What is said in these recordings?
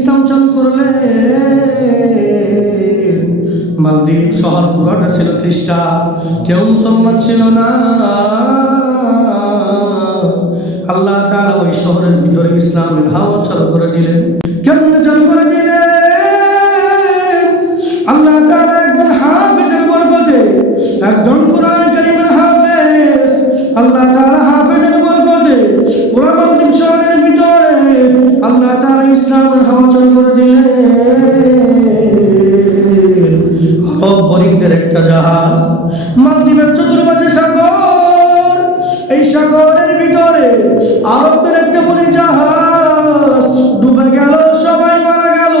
ইসলাম চালু করলেন। মালদ্বীপ শহর পুরোটা ছিল খ্রিস্টান, কেউ মুসলমান ছিল না। আল্লাহ তাআলা ওই শহরের ভিতরে ইসলামের হাওয়া চালু করে দিলেন। কেমনে চালু করে দিলেন? আল্লাহ তাআলা একজন হাফেজের বরকতে, একজন কোরআন কারীমের হাফেজ, আল্লাহ তাআলা হাফেজের বরকতে পুরো মালদ্বীপ শহরের ভিতরে আল্লাহ তাআলা ইসলামের হাওয়া চালু করে দিলেন। আরব বণিকদের একটা জাহাজ, মালদ্বীপের চতুর্পাশে সাগর, এই সাগরের ভিতরে আরবদের একটা বড় জাহাজ ডুবে গেল, সবাই মারা গেল,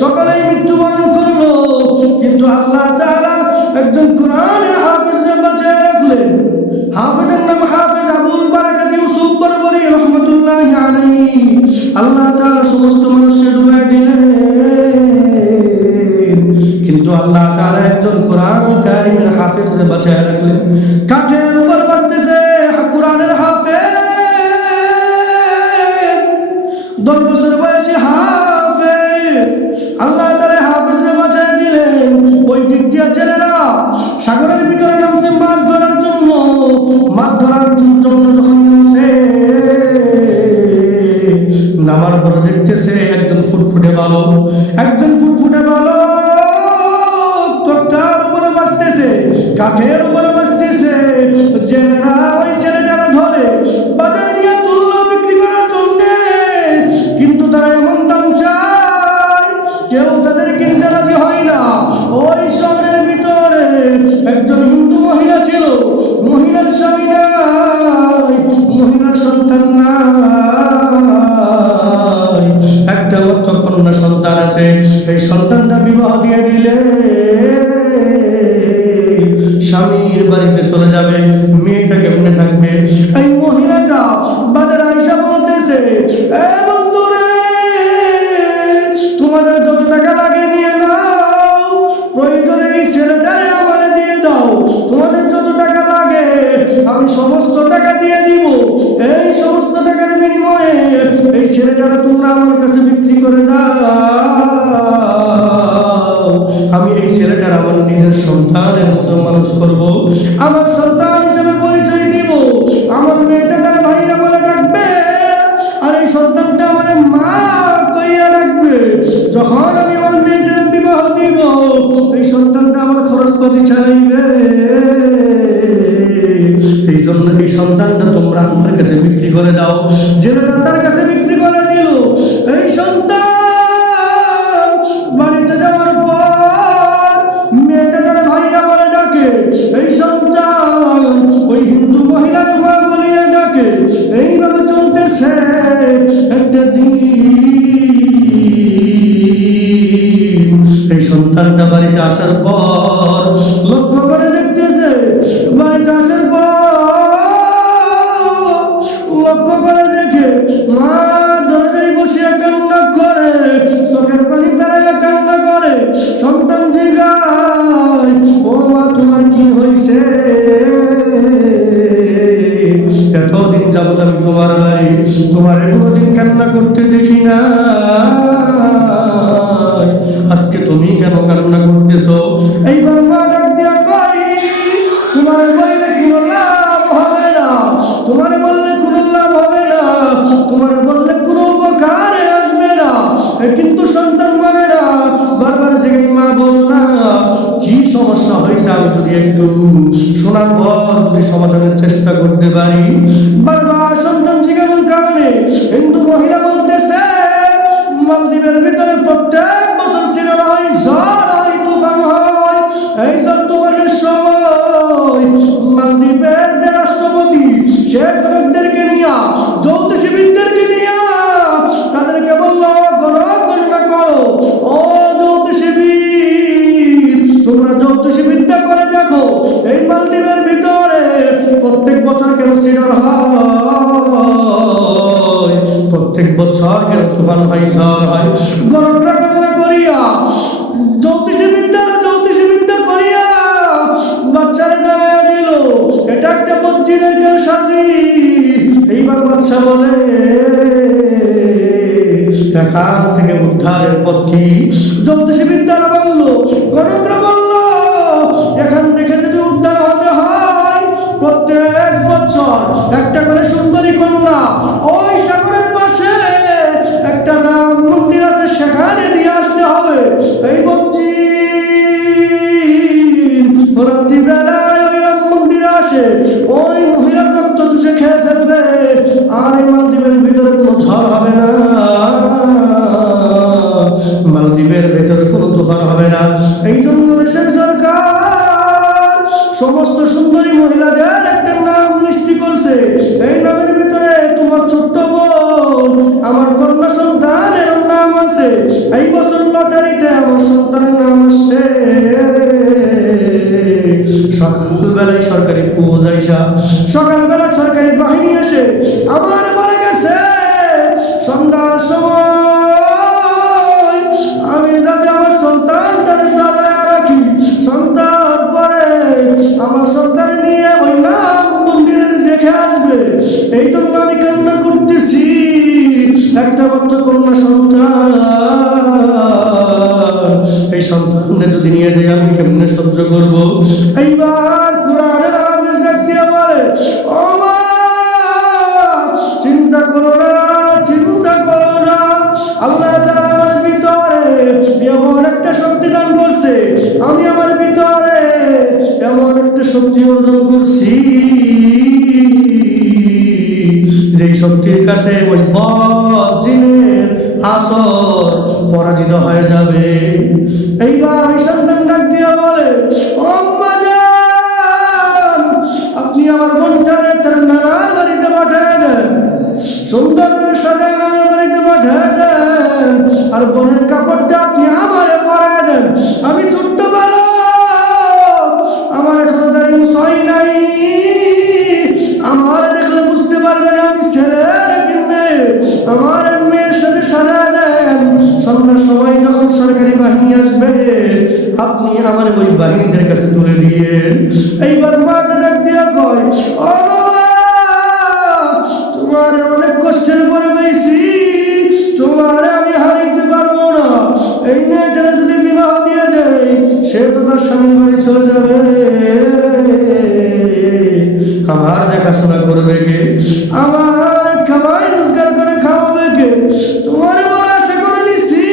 সকলেই মৃত্যুবরণ করলো। কিন্তু আল্লাহ তাআলা একজন কোরআনের হাফেজকে বাঁচিয়ে রাখলেন। হাফেজের নাম হাফেজ আবুল বারাকাত ইউসুফ বরবরি রাহমাতুল্লাহি আলাইহি। আল্লাহ তাআলা সমস্ত মানুষকে ডুবাই দিলেন, কিন্তু আল্লাহ তাআলা একজন কোরআন কারীমের হাফেজকে বাঁচিয়ে রাখলেন। কাঠের উপর বাঁচতেছে কোরআনের হাফেজ, 10 বছর বয়সী হাফেজ। আল্লাহ তাআলা হাফেজকে বাঁচিয়ে দিলেন। ওই দিক দিয়ে ছেলেরা সাগরের ভিতরে নামছে মাছ ধরার জন্য। মাছ ধরার জন্য যখন নামছে, নামার পরে দেখতেছে একজন ফুটফুটে বালক, একজন ফুটফুটে বালক তক্তার উপরে বাঁচতেছে, কাঠের উপরে বাঁচতেছে। ছেলেরা ওই ছেলেটারা ধরে বাজারে নিয়ে তুললো বিক্রি করার জন্য, কিন্তু তারা এমন দাম চায়, কেউ তাদের কিনতে রাজি হয় না। ওই শহরের ভিতরে একজন হিন্দু মহিলা ছিল, মহিলার স্বামী নাই, মহিলার সন্তান নাই, একটা মাত্র কন্যা সন্তান আছে। এই সন্তানটা বিবাহ দিয়ে দিলে স্বামীর বাড়িতে চলে যাবে, মেয়েটা কেমনে থাকবে? এই মহিলাটা বাজারে আইসা বলতেছে, এ বন্ধুরে, তোমাদের যত টাকা লাগে নিয়ে নাও, প্রয়োজনে এই ছেলেটারে আমারে দিয়ে দাও। তোমাদের যত টাকা লাগে আমি সমস্ত টাকা দিয়ে দিব। এই সমস্ত টাকার বিনিময়ে এই ছেলেটারে তোমরা আমার কাছে বিক্রি করে দাও। আমি এই ছেলেটার আমার নিজের সন্তানের মতো মানুষ করব, আমার সন্তান হিসেবে পরিচয় দিব। আমার মেয়েটা তার ভাইয়া বলে ডাকবে, আর এই সন্তানটা আমার মা কইয়া ডাকবে। যখন আমি আমার মেয়েটার বিবাহ দিব, এই সন্তানটা আমার খরচপাতি চালাইবে। এই জন্য এই সন্তানটা তোমরা আমার কাছে বিক্রি করে দাও। জেলেরা তার কাছে বিক্রি করে দিল। এই সন্তান বাড়িতে যাওয়ার পর মেয়েটা তার ভাইয়া বলে ডাকে, এই সন্তান ওই হিন্দু মহিলার মা বলিয়ে ডাকে। এইভাবে চলতেছে একটা দিন। এই সন্তানটা বাড়িতে আসার পর লক্ষ্য করে দেখতেছে, বাড়িতে আসার পর লক্ষ্য করে দেখে মা দরজায় বসে কান্না করে, চোখের পানি ফেলে কান্না করে। সন্তান জিগায়, ও মা তোমার কি হয়েছে? এতদিন যাবত আমি তোমার বাড়ি, তোমার কোনোদিন কান্না করতে দেখি না, আজকে তুমি কেন কান্না করতেছো? এইবার মা ডাক দিয়া কই, তোমার বললে কোনো লাভ হবে না, তোমার বললে কোনো লাভ হবে না, তোমার বললে কোনো উপকারে আসবে না। কিন্তু সন্তান মানে না, বারবার সেখানে মা বলো না কি সমস্যা হয়েছে, আমি যদি একটু শোনার পর যদি সমাধানের চেষ্টা করতে পারি। বারবার সন্তান শেখানোর কারণে হিন্দু মহিলা বলতেছে, মালদ্বীপের ভিতরে প্রত্যেক বছর সিনেমা হয়, ঝড় হয়, তুফান হয়। এই ঝড় তুফানের সময় মালদ্বীপের যে রাষ্ট্রপতি, সে শ্রমিকদেরকে নিয়ে, যৌথ শিবিরদেরকে নিয়ে তাদেরকে বললো, গণনা করো, ও যৌথ শিবির, তোমরা যৌথ শিবিরটা করে দেখো এই মালদ্বীপের ভিতরে প্রত্যেক বছর কেন সিনেমা হয়, প্রত্যেক বছর কেন তুফান হয়, ঝড় হয়। গণনা করিয়া জ্যোতিষবিদ্যা করিয়া বাচ্চারা জানাইয়া দিল এটা একটা মসজিদের কেউ সাজি। এইবার বাচ্চা বলে এখান থেকে উদ্ধারের পথ কি? জ্যোতিষী বিদ্যারা বলল, গণকরা বলল, এখান থেকে যদি উদ্ধার হতে হয় প্রত্যেক বছর একটা করে সুন্দরী কন্যা ওই সাগরের পাশে একটা রাম মন্দির আছে সেখানে নিয়ে আসতে হবে। এই বলছি রাত্রিবেলায় ওই রাম মন্দিরে আসে, ওই মহিলার রক্ত চুষে খেয়ে ফেলবে, আর এই মালদ্বীপের ভিতরে কোনো ঝড় হবে না, মালদ্বীপের ভেতরে কোনো তুফান হবে না। এই জন্য দেশের সরকার সমস্ত সুন্দরী মহিলাদের একটা নাম লিস্টি করছে। এই নামের ভিতরে তোমার ছোট্ট বোন আমার কন্যা সন্তানের নাম আছে। এই বছর লটারিতে আমার সন্তানের নাম আসছে। সকালবেলায় সরকারি ফৌজ আইসা, সকালবেলা সরকারি বাহিনী এসে আমার বলে গেছে সন্ধ্যার সময় আমি যাতে আমার সন্তানটাকে সাজায় রাখি, সন্ধ্যার পরে আমার সন্তান নিয়ে ওই নাম মন্দিরে দেখে আসবে। এই জন্য আমি কান্না করতেছি, একটা মাত্র কন্যা সন্তান, এই সন্তানকে যদি নিয়ে যাই আমি কেমনে সহ্য করবো? এইবার কোরআনের আয়াত ডাক দিয়ে বলে, ও মা চিন্তা করো না, চিন্তা করো না, আল্লাহ তাআলা আমার ভিতরে এমন একটা শক্তি দান করছে, আমি আমার ভিতরে এমন একটা শক্তি অর্জন করছি যে শক্তির কাছে ওই বদ জিনের আসর পরাজিত হয়ে যাবে। এইবার ওই সন্তান ডাক দিয়ে বলে, ও আম্মা জান, আপনি আমার বোনটারে তার নানার বাড়িতে পাঠিয়ে দেন, সুন্দর করে সাজায় নানার বাড়িতে পাঠিয়ে দেন, আর বোনের কাপড়টা আপনি আমারে পরায় দেন। আমি ছোট্ট বালক, আমার এখনো দাড়ি মুছ হয় নাই, আমার দেখলে বুঝতে পারবেন আমি ছেলে নাকি মেয়ে, আমার মেয়ের সাথে সাজায় দেন। সন্ধ্যার সময় যখন সরকারি বাহিনী আসবে আপনি আমার ওই বাহিনীদের কাছে তুলে দিয়েন। এইবার মাটা ডাক দিয়ে কয়, ও বাবা, তোমার অনেক কষ্টের পরে পেয়েছি, তোমার আমি হারাইতে পারবো না। এই মেয়েটারে যদি বিবাহ দিয়ে দেয় সে তো তার স্বামীর বাড়ি চলে যাবে, আমার দেখাশোনা করবে কে, আমার খাওয়াই রোজগার করে খাওয়াবে কে? তোমার বড় আশা করে নিছি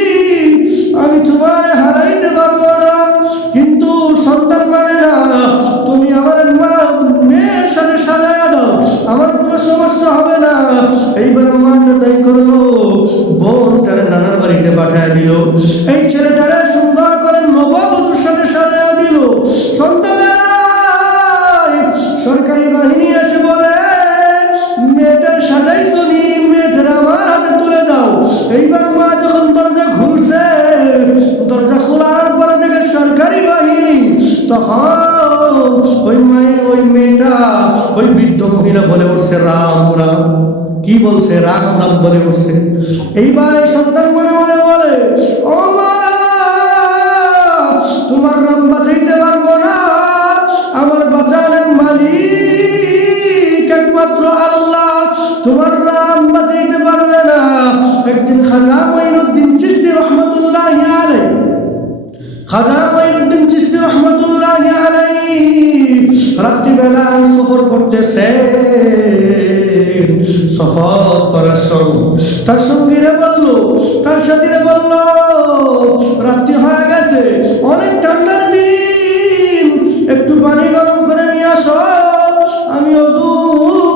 আমি তোমার হারাইতে পারবো না, কিন্তু সন্তান মানে না, তুমি আমার মেয়ের সাথে সাজায় দাও, আমার কোনো সমস্যা হবে না। এইবার মাটা তাই করলো, বোনটারে নানার বাড়িতে পাঠায় দিল, এই ছেলেটারে সুন্দর করে নববধূর সাথে সাজায় দিল। সন্ধ্যাবেলায় সরকারি বাহিনী এসে বলে, মেয়েটার সাজাইছো নি, মেয়েটার আমার হাতে তুলে দাও। এইবার মা যখন দরজা খুলছে, দরজা খোলার পরে দেখে সরকারি বাহিনী, তখন ওই মায়ের ওই মেয়েটা ওই বৃদ্ধ মহিলা বলে উঠছে রাম রাম, কি বলছে? রাম রাম বলে উঠছে। এইবার সন্তান মনে মনে বলে, ও মা, তোমার রাম বাঁচাইতে পারবো না, আমার বাঁচানোর মালিক একমাত্র আল্লাহ, তোমার রাম বাঁচাইতে পারবে না। একদিন খাজা মঈনুদ্দিন চিশতি রহমতুল্লাহি আলাইহি, খাজা মঈনুদ্দিন চিশতি রহমতুল্লাহি আলাইহি রাত্রিবেলায় সফর করতেছে। সফর করার সময় তার সঙ্গীরা বলল, তার সাথীরা বলল, রাত্রি হয়ে গেছে, অনেক ঠান্ডার দিন, একটু পানি গরম করে নিয়ে আসো, আমি ওযু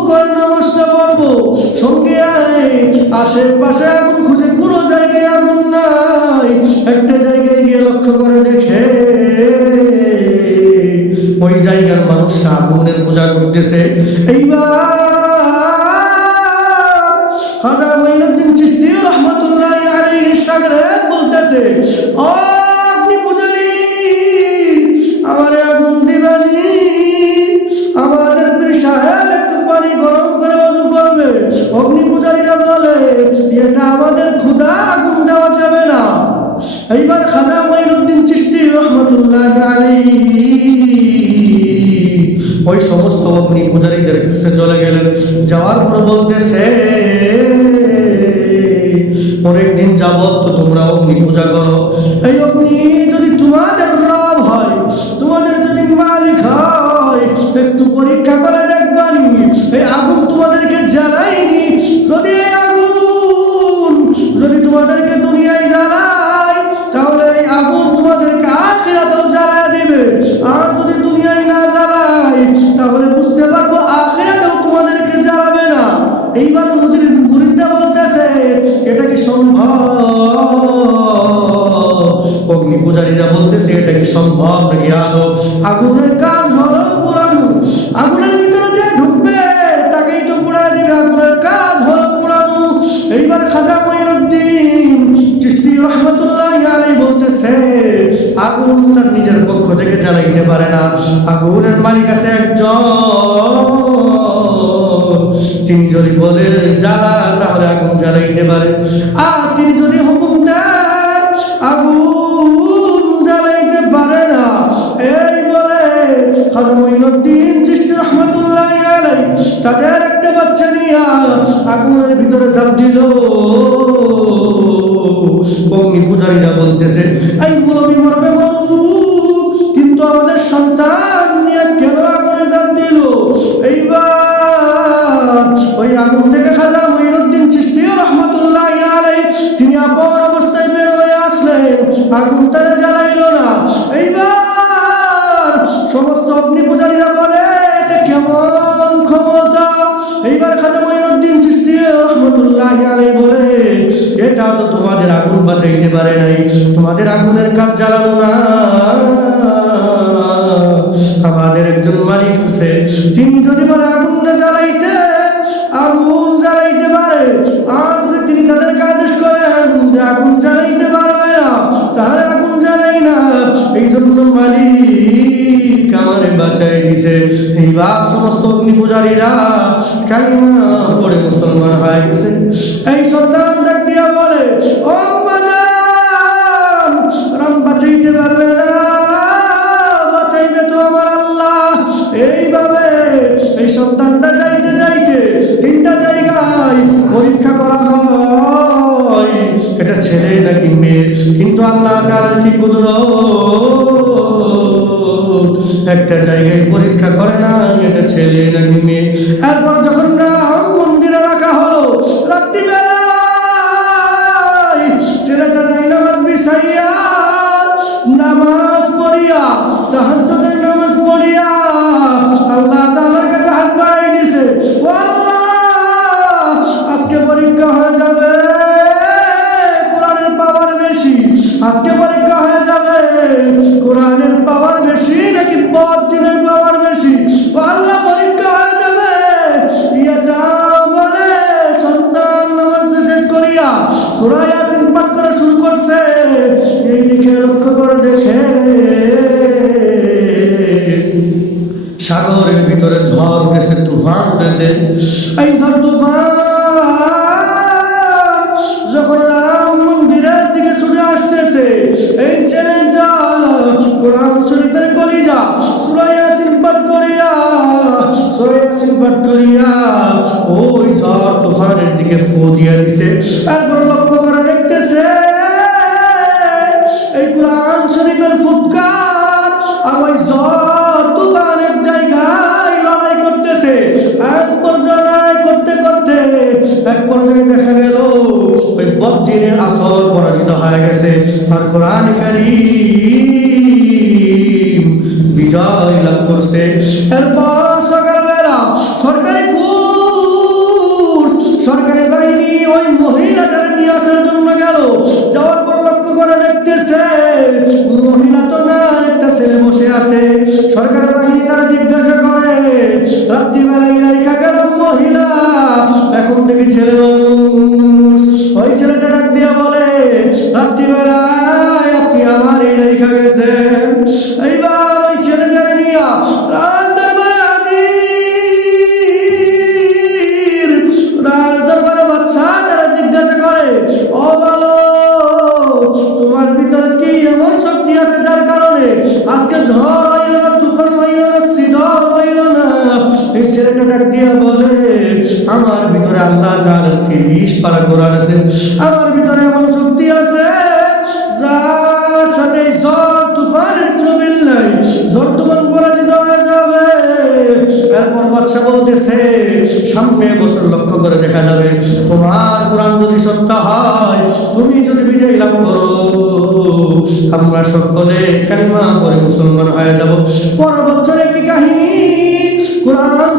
করে নামাজটা পড়বো। সঙ্গে আশেপাশে আগুন খুঁজে কোনো জায়গায় আগুন নাই, একটা জায়গায় গিয়ে লক্ষ্য করে দেখে ওই জায়গার মানুষরা আগুনের পূজা করতেছে। এইবার খাজা মঈনুদ্দিন চিশতি রহমতুল্লাহি আলাইহি শাগরেদ বলতেছে, ও আপনি পূজারী, আমারে আগুন দিবানি, আমাদের পীর সাহেব একটু পানি গরম করে ওযু করবে। অগ্নি পূজারীরা বলে, এটা আমাদের খোদা, আগুন দেওয়া যাবে না। এইবার খাজা মঈনুদ্দিন চিশতি রহমতুল্লাহি আলাইহি ওই সমস্ত অগ্নি পূজারীদের কাছে চলে গেলেন। যাওয়ার পর বলতেছে, অনেকদিন যাবত তো তোমরা অগ্নি পূজা করো। এই অগ্নি যদি তোমাদের রব হয়, তোমাদের যদি মালিক হয়, একটু পরীক্ষা করে দেখবানি এই আগুন তোমাদেরকে জ্বালায়নি। যদি এই আগুন যদি তোমাদেরকে দুনিয়ায় জ্বালায়, তাহলে এই আগুন তোমাদেরকে আখিরাতেও জ্বালায় দিবে। আর যদি দুনিয়ায় না জ্বালায়, তাহলে বুঝতে পারবো আখিরাতেও তোমাদেরকে জ্বালাবে না। এইবার নদীর মুরিদরা বলতেছে এটা কি সম্ভব? অগ্নি পূজারীরা বলতেছে এটা কি সম্ভব নাকি আদৌ? আগুনের কাজ হলো পোড়ানো। আগুনের ভিতরে যে ঢুকবে তাকেই তো পোড়ায় দিবে। আগুনের কাজ হলো পোড়ানো। এইবার খাজা মঈনুদ্দিন চিশতি রহমাতুল্লাহি আলাইহি বলতেছে আগুন তার নিজের পক্ষ থেকে জ্বালাইতে পারে না। আগুনের মালিক আছে একজন, তিনি যদি বলে জ্বালা, তাহলে আগুন জ্বালাইতে পারে। আর তিনি যদি হুকুম দেন, আগুন জ্বালাইতে পারে না। এই বলে খাজা মঈনুদ্দিন চিশতি রহমাতুল্লাহি আলাইহি তাদের একটা বাচ্চা নিয়ে আগুনের ভিতরে ঝাঁপ দিল। অগ্নি পূজারীরা বলতেছে এই মৌলবী মরবে মরুক, কিন্তু আমাদের সন্তান নিয়ে কেন আগুনে ঝাঁপ দিল? এইবার ওই আগুন থেকে খাজা মঈনুদ্দিন চিশতি রহমাতুল্লাহি আলাইহি তিনি আপন অবস্থায় বের হয়ে আসলেন। আগুন তারা জ্বালাইল না। এইবার সমস্ত অগ্নি পূজারীরা বলে এটা কেমন ক্ষমতা? এইবার খাজা মঈনুদ্দিন চিশতি রহমাতুল্লাহি আলাইহি বলে এটা তো তোমাদের আগুন বাঁচাইতে পারে নাই, তোমাদের আগুনের কাজ জ্বালানো না। আমাদের একজন মালিক আছে, তিনি যদি বলে আগুন না জ্বালাইতে, আগুন জ্বালাইতে পারে। আর যদি তিনি তাদেরকে আদেশ করেন যে আগুন জ্বালাইতে পারবে না, তাহলে আগুন জ্বালাই না। এই জন্য মালিক আমারে বাঁচাই দিছে। এইবার সমস্ত অগ্নি পূজারীরা কালিমা পড়ে মুসলমান হয়ে গেছে। এই সন্তান ডাক দিয়া বলে ও বাজান, রাম বাঁচাইতে পারবে না, বাঁচাইবে তো আমার আল্লাহ। এইভাবে এই সন্তানটা যাইতে যাইতে তিনটা জায়গায় পরীক্ষা করা হয় এটা ছেলে নাকি মেয়ে। কিন্তু আল্লাহ তাআলার কি কুদরত, একটা জায়গায় পরীক্ষা করে না এটা ছেলে নাকি মেয়ে। এরপর যখন রাম মন্দিরে রাখা হলো, রাত্রিবেলায় ছেলেটা যাই নামাজ বিছাইয়া নামাজ পড়িয়া তাহাজ্জুদের নামাজ পড়িয়া আল্লাহ তাআলার কাছে হাত বাড়াই দিছে, ও আল্লাহ আজকে পরীক্ষা হয়ে যাবে, কোরআনের পাওয়ার বেশি। আজকে পরীক্ষা হয়ে যাবে কোরআনের পাওয়ার বেশি নাকি বজ্রের পাওয়ার বেশি। ও আল্লাহ পরীক্ষা হয়ে যাবে। এটা বলে সন্তান নামাজ শেষ করিয়া সূরা ইয়াসিন পাঠ করা শুরু করছে। এই দিকে লক্ষ্য করে দেখে সাগরের ভিতরে ঝড় উঠেছে, তুফান উঠেছে। এই ঝড় তুফান যখন রাম মন্দিরের দিকে ছুটে আসতেছে, এই ছেলেটা কোরআন শরীফের কলিজা সূরা ইয়াসিন পাঠ করিয়া ওই ঝড় তুফানের দিকে ফু দিয়া দিছে। তারপর লক্ষ্য করে দেখতেছে এই কোরআন শরীফের ফুৎকার আর ওই ঝড় তুফানের জায়গায় লড়াই করতেছে। এক পর্যায়ে লড়াই করতে করতে এক পর্যায়ে দেখা গেল ওই বজ্রের আসর পরাজিত হয়ে গেছে, আর কোরআন কারীম বিজয় লাভ করছে। এরপর সকালবেলা সরকারি বাহিনী ওই মহিলাটার নিয়ে আসার জন্য গেল। যাওয়ার পর লক্ষ্য করে দেখতেছে মহিলা তো না, একটা ছেলে বসে আছে। সরকারি বাহিনী তারা জিজ্ঞাসা করে রাত্রিবেলায় রাইখা গেলাম মহিলা, এখন দেখি ছেলে মানুষ। ওই ছেলেটা ডাক দিয়া বলে রাত্রিবেলায় আপনি আমার এই রাইখা গেছেন। এইবার ওই ছেলেটারে নিয়া রাজদরবারে হাজির। রাজদরবারে বাদশা তারা জিজ্ঞাসা করে ও বলো তোমার ভিতরে কি এমন শক্তি আছে যার কারণে আজকে ঝড় হইল না, তুফান হইল না, শীতল হইল না? এই ছেলেটা ডাক দিয়া বলে আমার ভিতরে আল্লাহ তাআলার 30 পারা কোরআন আছে, আমার ভিতরে এমন শক্তি আছে করে দেখা যাবে। তোমার কোরআন যদি সত্য হয়, তুমি যদি বিজয় লাভ করো, আমরা সকলে কালিমা পড়ে মুসলমান হয়ে যাব। পরের বছর একটি কাহিনী, কোরআন